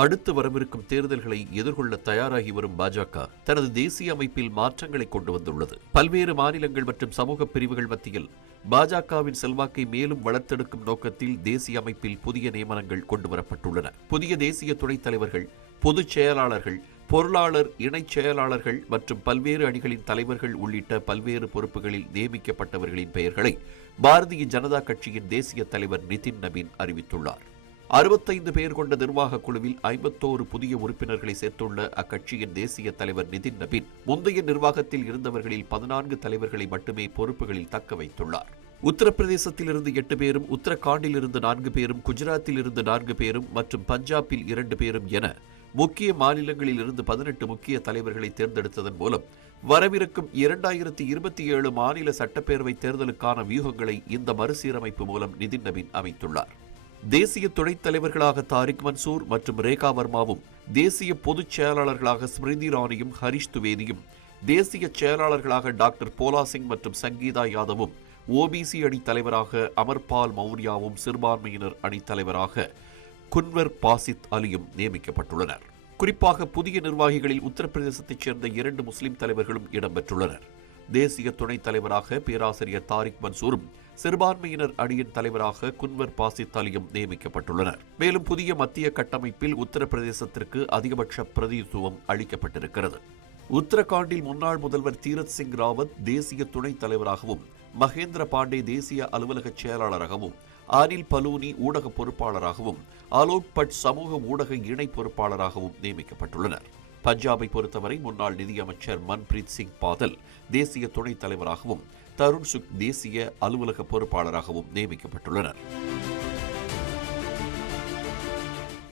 அடுத்து வரவிருக்கும் தேர்தல்களை எதிர்கொள்ள தயாராகி வரும் பாஜக தனது தேசிய அமைப்பில் மாற்றங்களை கொண்டு வந்துள்ளது. பல்வேறு மாநிலங்கள் மற்றும் சமூக பிரிவுகள் மத்தியில் பாஜகவின் செல்வாக்கை மேலும் வளர்த்தெடுக்கும் நோக்கத்தில் தேசிய அமைப்பில் புதிய நியமனங்கள் கொண்டுவரப்பட்டுள்ளன. புதிய தேசிய துணைத் தலைவர்கள், பொதுச் செயலாளர்கள், பொருளாளர், இணைச் செயலாளர்கள் மற்றும் பல்வேறு அணிகளின் தலைவர்கள் உள்ளிட்ட பல்வேறு பொறுப்புகளில் நியமிக்கப்பட்டவர்களின் பெயர்களை பாரதிய ஜனதா கட்சியின் தேசிய தலைவர் நிதின் நபீன் அறிவித்துள்ளார். 65 பேர் கொண்ட நிர்வாக குழுவில் 51 புதிய உறுப்பினர்களை சேர்த்துள்ள அக்கட்சியின் தேசிய தலைவர் நிதின் நபீன் முந்தைய நிர்வாகத்தில் இருந்தவர்களில் 14 தலைவர்களை மட்டுமே பொறுப்புகளில் தக்க வைத்துள்ளார். உத்தரப்பிரதேசத்தில் இருந்து 8 பேரும், உத்தரகாண்டில் இருந்து 4 பேரும், குஜராத்தில் இருந்து 4 பேரும் மற்றும் பஞ்சாபில் 2 பேரும் என முக்கிய மாநிலங்களில் இருந்து 18 முக்கிய தலைவர்களை தேர்ந்தெடுத்ததன் மூலம் வரவிருக்கும் 2027 மாநில சட்டப்பேரவை தேர்தலுக்கான வியூகங்களை இந்த மறுசீரமைப்பு மூலம் நிதின் நபீன் அமைத்துள்ளார். தேசிய துணைத் தலைவர்களாக தாரிக் மன்சூர் மற்றும் ரேகா வர்மாவும், தேசிய பொதுச் செயலாளர்களாக ஸ்மிருதி இரானியும் ஹரிஷ் துவேதியும், தேசிய செயலாளர்களாக டாக்டர் போலா சிங் மற்றும் சங்கீதா யாதவும், ஓபிசி அணித் தலைவராக அமர்பால் மௌர்யாவும், சிறுபான்மையினர் அணித் தலைவராக குன்வர் பாசித் அலியும் நியமிக்கப்பட்டுள்ளனர். குறிப்பாக புதிய நிர்வாகிகளில் உத்தரப்பிரதேசத்தைச் சேர்ந்த 2 முஸ்லிம் தலைவர்களும் இடம்பெற்றுள்ளனர். தேசிய துணைத் தலைவராக பேராசிரியர் தாரிக் மன்சூரும், சிறுபான்மையினர் அணியின் தலைவராக குன்வர் பாசித் அலியும் நியமிக்கப்பட்டுள்ளனர். மேலும் புதிய மத்திய கட்டமைப்பில் உத்தரப்பிரதேசத்திற்கு அதிகபட்ச பிரதிநிதித்துவம் அளிக்கப்பட்டிருக்கிறது. உத்தரகாண்டில் முன்னாள் முதல்வர் தீரத் சிங் ராவத் தேசிய துணைத் தலைவராகவும், மகேந்திர பாண்டே தேசிய அலுவலக செயலாளராகவும், அனில் பலூனி ஊடக பொறுப்பாளராகவும், அலோக் பட் சமூக ஊடக இணை பொறுப்பாளராகவும் நியமிக்கப்பட்டுள்ளனர். பஞ்சாபை பொறுத்தவரை முன்னாள் நிதியமைச்சர் மன்பிரீத் சிங் பாதல் தேசிய துணைத் தலைவராகவும், தருண் சுக் தேசிய அலுவலக பொறுப்பாளராகவும் நியமிக்கப்பட்டுள்ளனர்.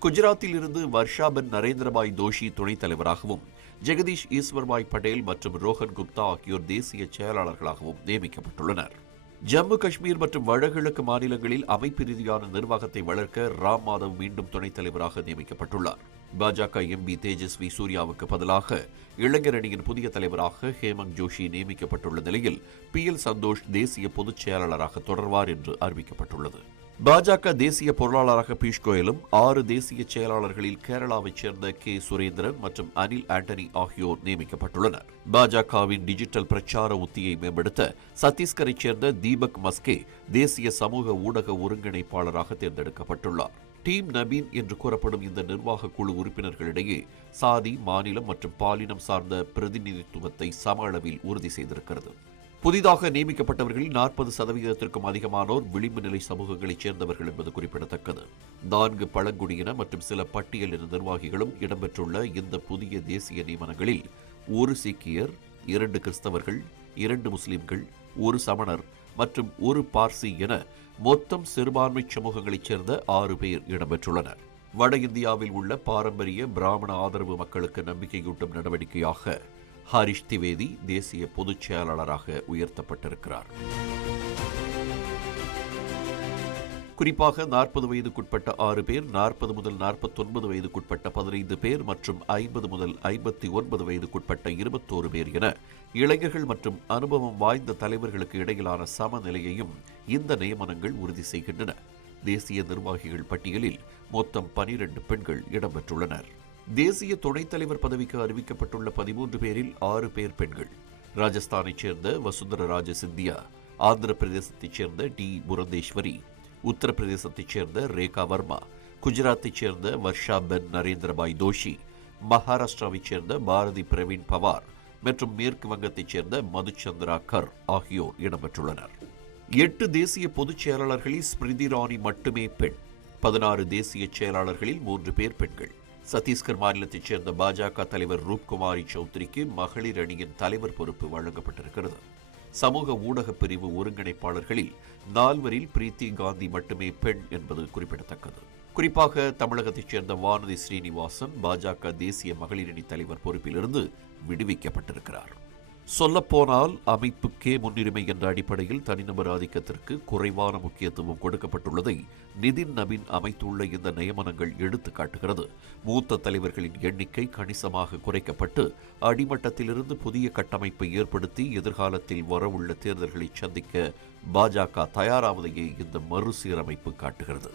குஜராத்தில் இருந்து வர்ஷாபென் நரேந்திரபாய் தோஷி துணைத் தலைவராகவும், ஜெகதீஷ் ஈஸ்வர்பாய் படேல் மற்றும் ரோஹன் குப்தா ஆகியோர் தேசிய செயலாளர்களாகவும் நியமிக்கப்பட்டுள்ளனர். ஜம்மு காஷ்மீர் மற்றும் வடகிழக்கு மாநிலங்களில் அமைப்பு ரீதியான நிர்வாகத்தை வளர்க்க ராம் மாதவ் மீண்டும் துணைத் தலைவராக நியமிக்கப்பட்டுள்ளார். பாஜக எம்பி தேஜஸ்வி சூர்யாவுக்கு பதிலாக இளைஞர் அணியின் புதிய தலைவராக ஹேமந்த் ஜோஷி நியமிக்கப்பட்டுள்ள நிலையில் PL சந்தோஷ் தேசிய பொதுச் செயலாளராக தொடர்வார் என்று அறிவிக்கப்பட்டுள்ளது. பாஜக தேசிய பொருளாளராக பியூஷ் கோயலும், 6 தேசிய செயலாளர்களில் கேரளாவைச் சேர்ந்த K சுரேந்திரன் மற்றும் அனில் ஆண்டனி ஆகியோர் நியமிக்கப்பட்டுள்ளனர். பாஜகவின் டிஜிட்டல் பிரச்சார உத்தியை மேம்படுத்த சத்தீஸ்கரைச் சேர்ந்த தீபக் மஸ்கே தேசிய சமூக ஊடக ஒருங்கிணைப்பாளராக தேர்ந்தெடுக்கப்பட்டுள்ளார். டீம் நபீன் என்று கூறப்படும் இந்த நிர்வாக குழு உறுப்பினர்களிடையே சாதி, மாநிலம் மற்றும் பாலினம் சார்ந்த பிரதிநிதித்துவத்தை சம அளவில் உறுதி செய்திருக்கிறது. புதிதாக நியமிக்கப்பட்டவர்களில் 40% அதிகமானோர் விளிம்பு நிலை சமூகங்களைச் சேர்ந்தவர்கள் என்பது குறிப்பிடத்தக்கது. 4 பழங்குடியின மற்றும் சில பட்டியலின நிர்வாகிகளும் இடம்பெற்றுள்ள இந்த புதிய தேசிய நியமனங்களில் 1 சீக்கியர், 2 கிறிஸ்தவர்கள், 2 முஸ்லிம்கள், 1 சமணர் மற்றும் 1 பார்சி என மொத்தம் சிறுபான்மை சமூகங்களைச் சேர்ந்த 6 பேர் இடம்பெற்றுள்ளனர். வட இந்தியாவில் உள்ள பாரம்பரிய பிராமண ஆதரவு மக்களுக்கு நம்பிக்கையூட்டும் நடவடிக்கையாக ஹரிஷ் திவேதி தேசிய பொதுச் செயலாளராக உயர்த்தப்பட்டிருக்கிறார். குறிப்பாக 40 வயதுக்குட்பட்ட 6 பேர், 40 முதல் 49 வயதுக்குட்பட்ட 15 பேர் மற்றும் 50 முதல் 59 வயதுக்குட்பட்ட 21 பேர் என இளைஞர்கள் மற்றும் அனுபவம் வாய்ந்த தலைவர்களுக்கு இடையிலான சமநிலையையும் இந்த நியமனங்கள் உறுதி செய்கின்றன. தேசிய நிர்வாகிகள் பட்டியலில் மொத்தம் 12 பெண்கள் இடம்பெற்றுள்ளனர். தேசிய துணைத் தலைவர் பதவிக்கு அறிவிக்கப்பட்டுள்ள 13 பேரில் 6 பேர் பெண்கள். ராஜஸ்தானைச் சேர்ந்த வசுந்தர ராஜ சிந்தியா, ஆந்திர பிரதேசத்தைச் சேர்ந்த டி புரந்தேஸ்வரி, உத்தரப்பிரதேசத்தைச் சேர்ந்த ரேகா வர்மா, குஜராத்தைச் சேர்ந்த வர்ஷாபென் நரேந்திரபாய் தோஷி, மகாராஷ்டிராவைச் சேர்ந்த பாரதி பிரவீன் பவார் மற்றும் மேற்கு வங்கத்தைச் சேர்ந்த மதுச்சந்திரா கர் ஆகியோர் இடம்பெற்றுள்ளனர். 8 தேசிய பொதுச் செயலாளர்களில் ஸ்மிருதி இரானி மட்டுமே பெண். 16 தேசிய செயலாளர்களில் 3 பேர் பெண்கள். சத்தீஸ்கர் மாநிலத்தைச் சேர்ந்த பாஜக தலைவர் ரூப்குமாரி சௌத்ரிக்கு மகளிர் அணியின் தலைவர் பொறுப்பு வழங்கப்பட்டிருக்கிறது. சமூக ஊடக பிரிவு ஒருங்கிணைப்பாளர்களில் 4 பிரீத்தி காந்தி மட்டுமே பெண் என்பது குறிப்பிடத்தக்கது. குறிப்பாக தமிழகத்தைச் சேர்ந்த வானதி ஸ்ரீனிவாசன் பாஜக தேசிய மகளிர் அணி தலைவர் பொறுப்பிலிருந்து விடுவிக்கப்பட்டிருக்கிறார். சொல்லப்போனால் அமைப்புக்கே முன்னுரிமை என்ற அடிப்படையில் தனிநபர் ஆதிக்கத்திற்கு குறைவான முக்கியத்துவம் கொடுக்கப்பட்டுள்ளதை நிதின் நபீன் அமைத்துள்ள இந்த நியமனங்கள் எடுத்து காட்டுகிறது. மூத்த தலைவர்களின் எண்ணிக்கை கணிசமாக குறைக்கப்பட்டு அடிமட்டத்திலிருந்து புதிய கட்டமைப்பை ஏற்படுத்தி எதிர்காலத்தில் வரவுள்ள தேர்தல்களை சந்திக்க பாஜக தயாராவதையே இந்த மறுசீரமைப்பு காட்டுகிறது.